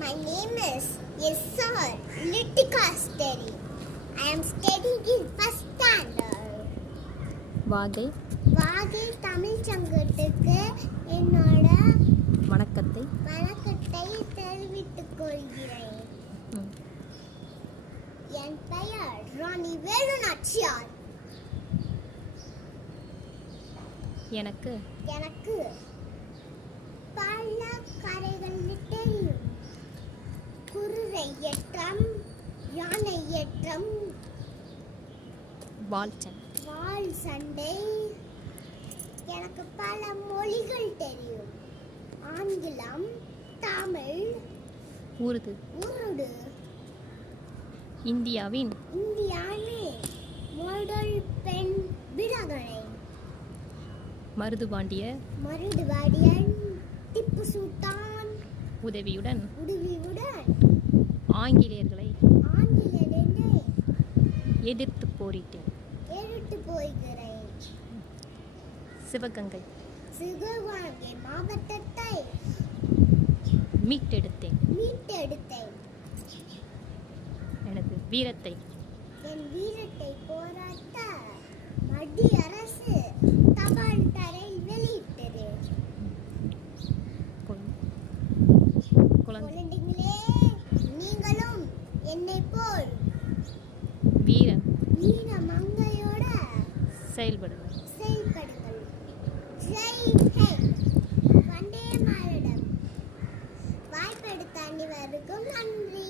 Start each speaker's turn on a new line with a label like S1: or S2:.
S1: My name is Yesar Litika Steri. I am studying in first standard.
S2: வாகை.
S1: வாகை தமிழ் சங்கத்துக்கு என்னோட
S2: வணக்கத்தை.
S1: வணக்கத்தை தெரிவித்துக் கொள்கிறேன். என் பெயர் ராணி வேலு நாச்சியார்
S2: எனக்கு
S1: எனக்கு பல கரைகள் தெரியும் குதிரை ஏற்றம் யானை ஏற்றம்
S2: வால்சன்
S1: வாள் சண்டை. எனக்கு பல மொழிகள் தெரியும். ஆங்கிலம் தமிழ்
S2: உருது.
S1: உருது
S2: இந்தியாவின்
S1: இந்தியானே முதல் பெண் வீராங்கனை
S2: மருதுபாண்டிய
S1: மருதுவாடியன் திப்பு சுல்தான்
S2: உதவியுடன்
S1: உதவியுடன்
S2: ஆங்கிலேயர்களை
S1: ஆங்கிலேயரை
S2: எதிர்த்து போரிட்டேன்.
S1: ஏறிட்டு போகிறேன்
S2: சிவகங்கை
S1: சிவகங்கை மாவட்டத்தை
S2: மீட்டெடுத்தேன்.
S1: மீட்டெடுத்தேன்.
S2: எனது வீரத்தை
S1: என் வீரத்தை போராட்ட
S2: வீர மங்கையோட
S1: செயல்படுங்கள். செயல்படுங்கள். ஜெய் ஹே.
S2: வந்தே
S1: மாரிடம். வாய்ப்பெடுத்த
S2: அனைவருக்கும்
S1: நன்றி.